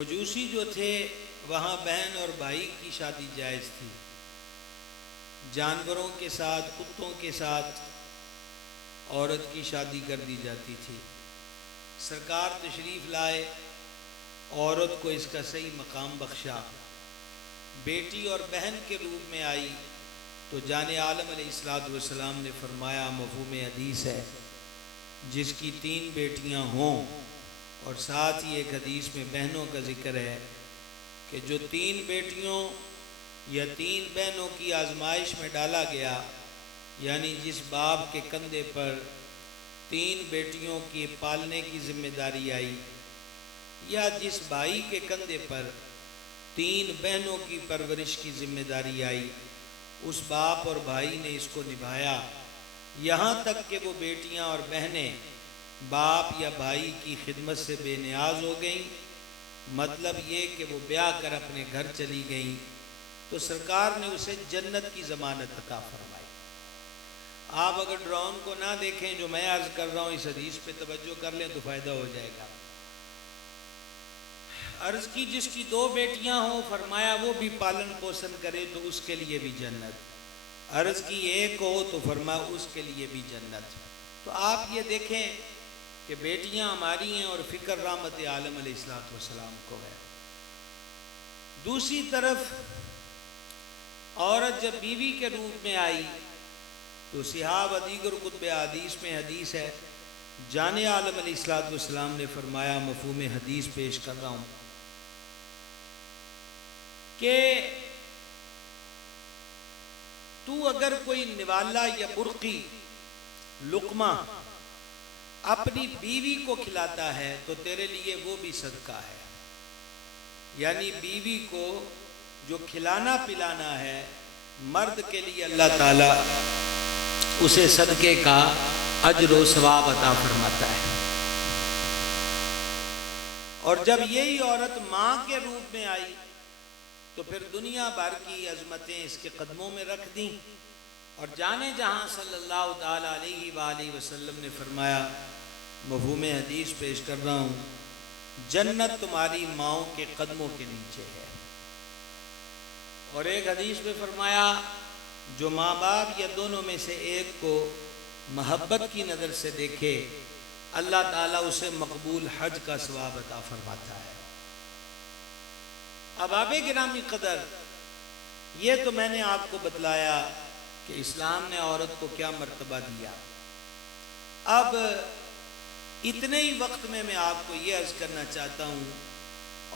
مجوسی جو تھے وہاں بہن اور بھائی کی شادی جائز تھی، جانوروں کے ساتھ، کتوں کے ساتھ عورت کی شادی کر دی جاتی تھی۔ سرکار تشریف لائے، عورت کو اس کا صحیح مقام بخشا، بیٹی اور بہن کے روپ میں آئی تو جان عالم علیہ السلام نے فرمایا، مفہوم حدیث ہے، جس کی 3 بیٹیاں ہوں، اور ساتھ ہی ایک حدیث میں بہنوں کا ذکر ہے کہ جو 3 بیٹیوں یا 3 بہنوں کی آزمائش میں ڈالا گیا، یعنی جس باپ کے کندھے پر 3 بیٹیوں کی پالنے کی ذمہ داری آئی، یا جس بھائی کے کندھے پر 3 بہنوں کی پرورش کی ذمہ داری آئی، اس باپ اور بھائی نے اس کو نبھایا، یہاں تک کہ وہ بیٹیاں اور بہنیں باپ یا بھائی کی خدمت سے بے نیاز ہو گئیں، مطلب یہ کہ وہ بیاہ کر اپنے گھر چلی گئیں، تو سرکار نے اسے جنت کی ضمانت عطا فرمائی۔ آپ اگر ڈرون کو نہ دیکھیں جو میں عرض کر رہا ہوں، اس حدیث پہ توجہ کر لیں تو فائدہ ہو جائے گا۔ عرض کی جس کی 2 بیٹیاں ہوں، فرمایا وہ بھی پالن پوشن کرے تو اس کے لیے بھی جنت۔ عرض کی 1 ہو تو فرمایا اس کے لیے بھی جنت۔ تو آپ یہ دیکھیں کہ بیٹیاں ہماری ہیں اور فکر رحمت عالم علیہ السلام کو ہے۔ دوسری طرف عورت جب بیوی کے روپ میں آئی تو صحابہ دیگر کتب حدیث میں حدیث ہے، جان عالم علیہ السلام نے فرمایا، مفہوم حدیث پیش کر رہا ہوں، کہ تو اگر کوئی نوالا یا برقی لقمہ اپنی بیوی کو کھلاتا ہے تو تیرے لیے وہ بھی صدقہ ہے، یعنی بیوی کو جو کھلانا پلانا ہے، مرد کے لیے اللہ تعالیٰ اسے صدقے کا اجر و ثواب عطا فرماتا ہے۔ اور جب یہی عورت ماں کے روپ میں آئی تو پھر دنیا بھر کی عظمتیں اس کے قدموں میں رکھ دیں، اور جانے جہاں صلی اللہ تعالیٰ علیہ وآلہ وسلم نے فرمایا، مفہوم حدیث پیش کر رہا ہوں، جنت تمہاری ماؤں کے قدموں کے نیچے ہے۔ اور ایک حدیث میں فرمایا، جو ماں باپ یا دونوں میں سے ایک کو محبت کی نظر سے دیکھے، اللہ تعالیٰ اسے مقبول حج کا ثواب عطا فرماتا ہے۔ احباب گرامی قدر، یہ تو میں نے آپ کو بتلایا کہ اسلام نے عورت کو کیا مرتبہ دیا۔ اب اتنے ہی وقت میں آپ کو یہ عرض کرنا چاہتا ہوں،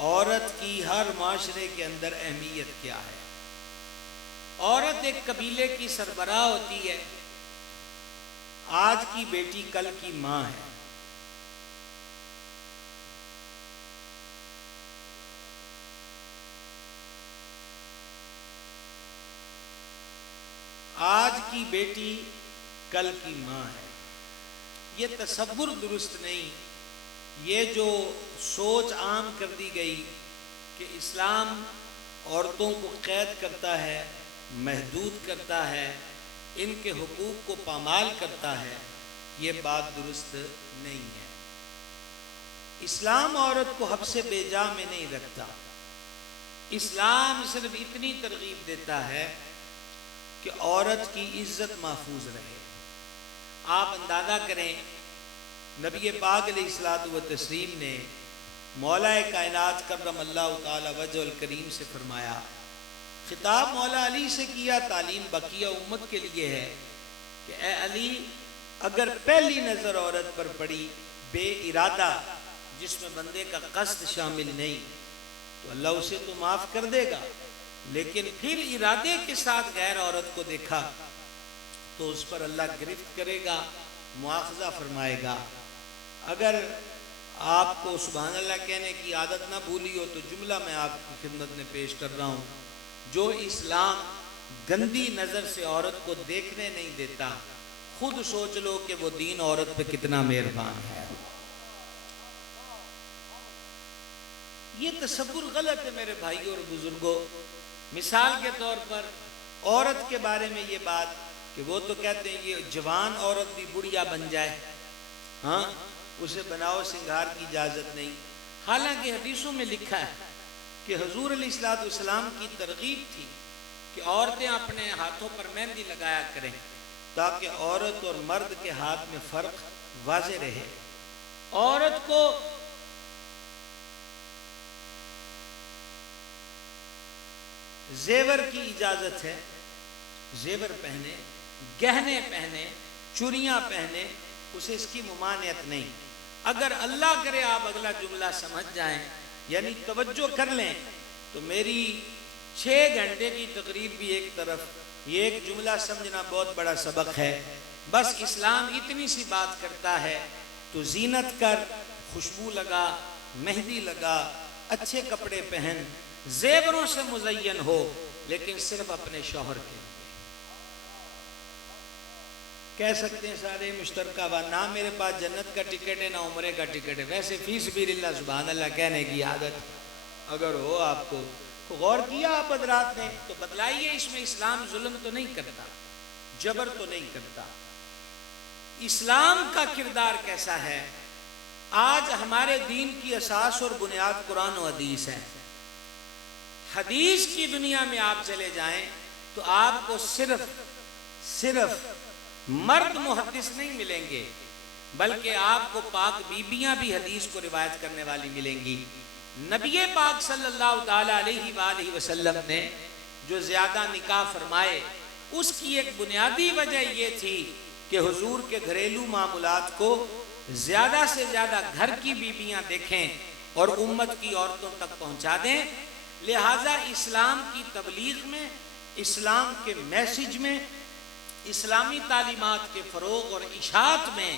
عورت کی ہر معاشرے کے اندر اہمیت کیا ہے۔ عورت ایک قبیلے کی سربراہ ہوتی ہے، آج کی بیٹی کل کی ماں ہے۔ آج کی بیٹی کل کی ماں ہے۔ یہ تصور درست نہیں، یہ جو سوچ عام کر دی گئی کہ اسلام عورتوں کو قید کرتا ہے، محدود کرتا ہے، ان کے حقوق کو پامال کرتا ہے، یہ بات درست نہیں ہے۔ اسلام عورت کو حبس بے جا میں نہیں رکھتا، اسلام صرف اتنی ترغیب دیتا ہے کہ عورت کی عزت محفوظ رہے۔ آپ اندازہ کریں، نبی پاک علیہ السلام نے مولا کائنات کرم اللہ تعالی وجہ الکریم سے فرمایا، خطاب مولا علی سے کیا، تعلیم بقیہ امت کے لیے ہے کہ اے علی، اگر پہلی نظر عورت پر پڑی بے ارادہ، جس میں بندے کا قصد شامل نہیں، تو اللہ اسے تو معاف کر دے گا، لیکن پھر ارادے کے ساتھ غیر عورت کو دیکھا تو اس پر اللہ گرفت کرے گا، مواخذہ فرمائے گا۔ اگر آپ کو سبحان اللہ کہنے کی عادت نہ بھولی ہو تو جملہ میں آپ کی خدمت میں پیش کر رہا ہوں، جو اسلام گندی نظر سے عورت کو دیکھنے نہیں دیتا، خود سوچ لو کہ وہ دین عورت پہ کتنا مہربان ہے۔ یہ تصور غلط ہے میرے بھائیوں اور بزرگوں۔ مثال کے طور پر عورت کے بارے میں یہ بات کہ وہ تو کہتے ہیں یہ جوان عورت بھی بڑھیا بن جائے، ہاں اسے بناؤ سنگار کی اجازت نہیں۔ حالانکہ حدیثوں میں لکھا ہے کہ حضور علیہ السلام کی ترغیب تھی کہ عورتیں اپنے ہاتھوں پر مہندی لگایا کریں تاکہ عورت اور مرد کے ہاتھ میں فرق واضح رہے. عورت کو زیور کی اجازت ہے، زیور پہنے، گہنے پہنے، چوڑیاں پہنے، اسے اس کی ممانعت نہیں. اگر اللہ کرے آپ اگلا جملہ سمجھ جائیں یعنی توجہ کر لیں تو میری 6 گھنٹے کی تقریر بھی ایک طرف، یہ ایک جملہ سمجھنا بہت بڑا سبق ہے. بس اسلام اتنی سی بات کرتا ہے تو زینت کر، خوشبو لگا، مہندی لگا، اچھے کپڑے پہن، زیوروں سے مزین ہو، لیکن صرف اپنے شوہر کے. کہہ سکتے ہیں سارے مشترکہ نہ میرے پاس جنت کا ٹکٹ ہے نہ عمرے کا ٹکٹ ہے، ویسے فی سبیل اللہ سبحان اللہ کہنے کی عادت اگر ہو آپ کو تو غور کیا آپ حضرات نے تو بتلائیے اس میں اسلام ظلم تو نہیں کرتا، جبر تو نہیں کرتا. اسلام کا کردار کیسا ہے؟ آج ہمارے دین کی اساس اور بنیاد قرآن و حدیث ہے. حدیث کی دنیا میں آپ چلے جائیں تو آپ کو صرف مرد محدث نہیں ملیں گے بلکہ آپ کو پاک بیبیاں بھی حدیث کو روایت کرنے والی ملیں گی. نبی پاک صلی اللہ تعالی علیہ وآلہ وسلم نے جو زیادہ نکاح فرمائے اس کی ایک بنیادی وجہ یہ تھی کہ حضور کے گھریلو معاملات کو زیادہ سے زیادہ گھر کی بیبیاں دیکھیں اور امت کی عورتوں تک پہنچا دیں. لہٰذا اسلام کی تبلیغ میں، اسلام کے میسج میں، اسلامی تعلیمات کے فروغ اور اشاعت میں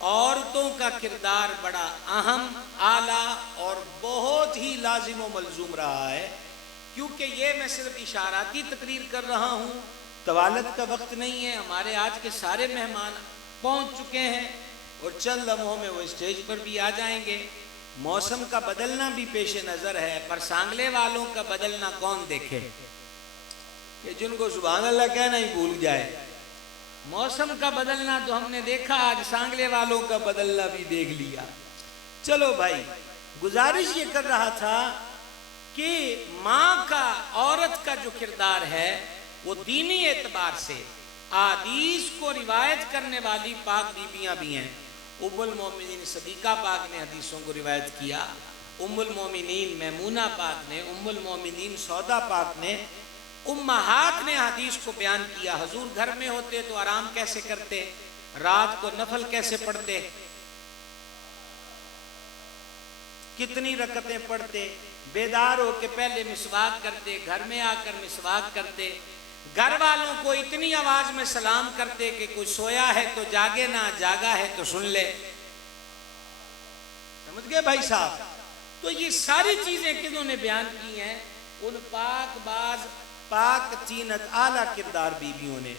عورتوں کا کردار بڑا اہم، اعلیٰ اور بہت ہی لازم و ملزوم رہا ہے. کیونکہ یہ میں صرف اشاراتی تقریر کر رہا ہوں، طوالت کا وقت نہیں ہے. ہمارے آج کے سارے مہمان پہنچ چکے ہیں اور چند لمحوں میں وہ اسٹیج پر بھی آ جائیں گے. موسم کا بدلنا بھی پیش نظر ہے، پر سانگلے والوں کا بدلنا کون دیکھے کہ جن کو سبحان اللہ کہنا ہی بھول جائے. موسم کا بدلنا تو ہم نے دیکھا، آج سانگلے والوں کا بدلنا بھی دیکھ لیا. چلو بھائی، گزارش یہ کر رہا تھا کہ ماں کا، عورت کا جو کردار ہے وہ دینی اعتبار سے احادیث کو روایت کرنے والی پاک بیبیاں بھی ہیں. ام المومنین صدیقہ پاک نے حدیثوں کو روایت کیا، ام المومنین میمونہ پاک نے، ام المومنین سودا پاک نے، امہات نے حدیث کو بیان کیا. حضور گھر میں ہوتے تو آرام کیسے کرتے، رات کو نفل کیسے پڑھتے، کتنی رکعتیں پڑھتے، بیدار ہو کے پہلے مسواک کرتے، گھر میں آ کر مسواک کرتے، گھر والوں کو اتنی آواز میں سلام کرتے کہ کوئی سویا ہے تو جاگے نہ، جاگا ہے تو سن لے. سمجھ گئے بھائی صاحب؟ تو یہ ساری چیزیں کنہوں نے بیان کی ہیں؟ ان پاک باز، پاک چینت اعلیٰ کردار بیویوں نے.